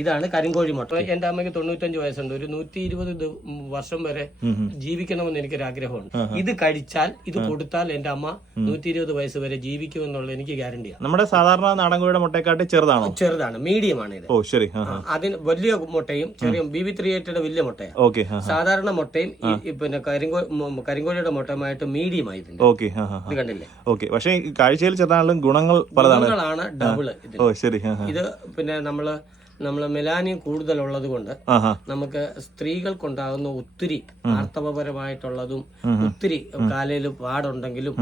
ഇതാണ് കരിങ്കോഴി മുട്ട. എന്റെ അമ്മയ്ക്ക് തൊണ്ണൂറ്റഞ്ച് വയസ്സുണ്ട്. ഒരു നൂറ്റി ഇരുപത് വർഷം വരെ ജീവിക്കണമെന്ന് എനിക്കൊരു ആഗ്രഹമുണ്ട് ഇത് കഴിച്ചാൽ ഇത് കൊടുത്താൽ എന്റെ അമ്മ നൂറ്റി ഇരുപത് വയസ്സ് വരെ ജീവിക്കുമെന്നുള്ള എനിക്ക് ഗ്യാരണ്ടിയാണ് നമ്മുടെ സാധാരണ നാടൻ കോഴിയുടെ മുട്ടയെക്കാട്ടി ചെറുതാണ്? ചെറുതാണ്. മീഡിയമാണ് ഇത്. ഓ ശരി. അതിന് വലിയ മുട്ടയും ചെറിയ ബി വി ത്രീ എയ്റ്റയുടെ വലിയ മുട്ടയാണ് ഓക്കെ സാധാരണ മുട്ടയും പിന്നെ കരിങ്കോ കരിങ്കോഴിയുടെ മുട്ടയുമായിട്ട് മീഡിയം ആയിട്ടുണ്ട് ഓക്കെ ഇത് കണ്ടില്ലേ? ഓക്കെ പക്ഷേ കാഴ്ചയിൽ ചെറുതാണെങ്കിലും ഗുണങ്ങൾ പലതാണ്. ഗുണങ്ങളാണ് ഡബിൾ ഓ ശരി. ഇത് പിന്നെ നമ്മൾ നമ്മൾ മെലാനിയം കൂടുതലുള്ളത് കൊണ്ട് നമുക്ക് സ്ത്രീകൾക്കുണ്ടാകുന്ന ഒത്തിരി ആർത്തവപരമായിട്ടുള്ളതും ഒത്തിരി കാലയിൽ പാടുണ്ടെങ്കിലും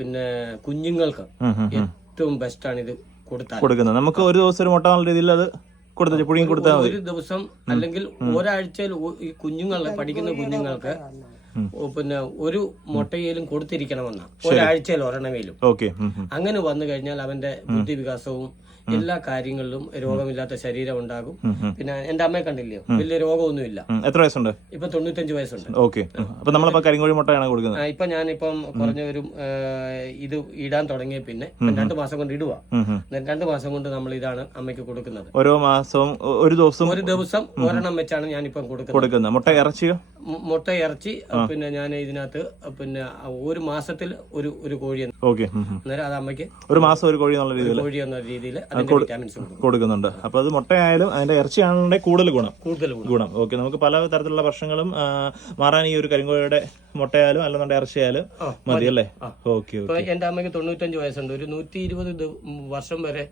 പിന്നെ കുഞ്ഞുങ്ങൾക്ക് ഏറ്റവും ബെസ്റ്റ് ആണ് ഇത് കൊടുത്താൽ. കൊടുക്കുന്നത്. നമുക്ക് ഒരു ദിവസം ഒരു മുട്ട രീതിയിൽ അത് പുഴുങ്ങി കൊടുത്താൽ മതി. ഒരു ദിവസം അല്ലെങ്കിൽ ഒരാഴ്ചയിൽ ഈ കുഞ്ഞുങ്ങളെ പഠിക്കുന്ന കുഞ്ഞുങ്ങൾക്ക് പിന്നെ ഒരു മുട്ടയിലും കൊടുത്തിരിക്കണമെന്നാണ്. ഒരാഴ്ചയിൽ ഒരെണ്ണമേലും. അങ്ങനെ വന്നു കഴിഞ്ഞാൽ അവന്റെ ബുദ്ധി വികാസവും എല്ലാ കാര്യങ്ങളിലും രോഗമില്ലാത്ത ശരീരം ഉണ്ടാകും. പിന്നെ എന്റെ അമ്മയെ കണ്ടില്ലയോ? വലിയ രോഗമൊന്നുമില്ല. എത്ര വയസ്സുണ്ട്? ഇപ്പൊ തൊണ്ണൂറ്റഞ്ച് വയസ്സുണ്ട്. ഓക്കെ. അപ്പൊ നമ്മളിപ്പോ കരിങ്കോഴി മുട്ടയാണ് കൊടുക്കുന്നത്? ഇപ്പൊ ഞാനിപ്പം കുറഞ്ഞ ഒരു ഇത് ഇടാൻ തുടങ്ങിയ പിന്നെ രണ്ടു മാസം കൊണ്ട് ഇടുക. രണ്ടു മാസം കൊണ്ട് നമ്മൾ ഇതാണ് അമ്മയ്ക്ക് കൊടുക്കുന്നത്. ഓരോ മാസവും ഒരു ദിവസം ഒരു ദിവസം ഒരെണ്ണം വെച്ചാണ് ഞാനിപ്പം കൊടുക്കുന്നത്. കൊടുക്കുന്നത്. മുട്ട ഇറച്ചിയോ? മുട്ട ഇറച്ചി പിന്നെ ഞാൻ ഇതിനകത്ത് പിന്നെ ഒരു മാസത്തിൽ ഒരു ഒരു കോഴി ഓക്കെ അന്നേരം അത് അമ്മയ്ക്ക് ഒരു മാസം ഒരു കോഴി എന്നുള്ള രീതിയിൽ? കോഴി എന്ന രീതിയിൽ വിറ്റാമിൻസ് കൊടുക്കുന്നുണ്ട്. അപ്പൊ അത് മുട്ടയായാലും അതിന്റെ ഇറച്ചിയാണെങ്കിൽ കൂടുതൽ ഗുണം. കൂടുതൽ ഗുണം. ഓക്കെ നമുക്ക് പല തരത്തിലുള്ള പ്രശ്നങ്ങളും മാറാൻ ഈ ഒരു കരിങ്കോഴിയുടെ മുട്ടയായാലും അല്ലെന്നുണ്ടെങ്കിൽ ഇറച്ചിയായാലും മതി അല്ലേ? ഓക്കെ എന്റെ അമ്മയ്ക്ക് തൊണ്ണൂറ്റഞ്ച് വയസ്സുണ്ട്. ഒരു നൂറ്റി ഇരുപത് വർഷം വരെ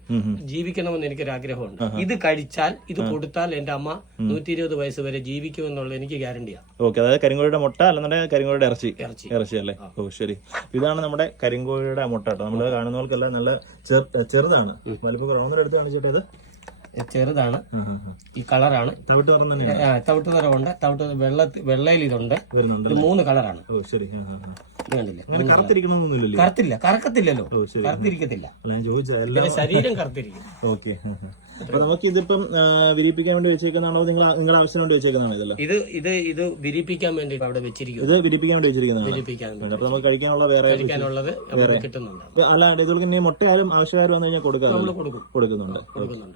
ജീവിക്കണമെന്ന് എനിക്കൊരു ആഗ്രഹമുണ്ട് ഇത് കഴിച്ചാൽ ഇത് കൊടുത്താൽ എന്റെ അമ്മ നൂറ്റി ഇരുപത് വയസ്സ് വരെ ജീവിക്കുമെന്നുള്ള എനിക്ക് ഗ്യാരണ്ടിയാണ് ഓക്കെ അതായത് കരിങ്കോഴിയുടെ മുട്ട അല്ലെന്നുണ്ടെങ്കിൽ കരിങ്കോഴിയുടെ ഇറച്ചി. ഇറച്ചി. ഇറച്ചി അല്ലേ? ഓ ശരി. ഇതാണ് നമ്മുടെ കരിങ്കോഴിയുടെ മുട്ട കേട്ടോ. നമ്മൾ കാണുന്നവർക്കെല്ലാം നല്ല ചെറു- ചെറുതാണ്. വലിപ്പം കുറവ് എടുത്ത് കാണിച്ചിട്ട് ഇത് ചെറുതാണ്. ഈ കളറാണ്. തവിട്ട് തവിട്ട് നിറമുണ്ട് തവിട്ട് വെള്ള വെള്ളയിൽ ഇതുണ്ട്. വരുന്നുണ്ട് മൂന്ന് കളറാണ്. കറുത്തില്ല. കറക്കത്തില്ലല്ലോ. കറുത്തിരിക്കത്തില്ല. ശരീരം കറുത്തിരിക്കും. ഓക്കെ. അപ്പൊ നമുക്ക് ഇതിപ്പം വിരിപ്പിക്കാൻ വേണ്ടി വെച്ചേക്കുന്നതാണോ? നിങ്ങൾ നിങ്ങളുടെ ആവശ്യം വേണ്ടി വെച്ചേക്കുന്നതാണോ ഇതല്ല? ഇത് ഇത് ഇത് വിരിപ്പിക്കാൻ വേണ്ടി അവിടെ വെച്ചിരിക്കും ഇത് വിരിപ്പിക്കാൻ വേണ്ടി വെച്ചിരിക്കുന്നതാണ്. വിരിപ്പിക്കാൻ വേണ്ടി അപ്പൊ നമുക്ക് കഴിക്കാനുള്ള വേറെ കഴിക്കാനുള്ളത് നമുക്ക് കിട്ടുന്നുണ്ട്. അല്ല ഇതുപോലെ ഇനി ആരും ആവശ്യമായാലും വന്നു കഴിഞ്ഞാൽ കൊടുക്കാറുണ്ട്. നമ്മൾ കൊടുക്കും. കൊടുക്കുന്നുണ്ട്. കൊടുക്കുന്നുണ്ട്.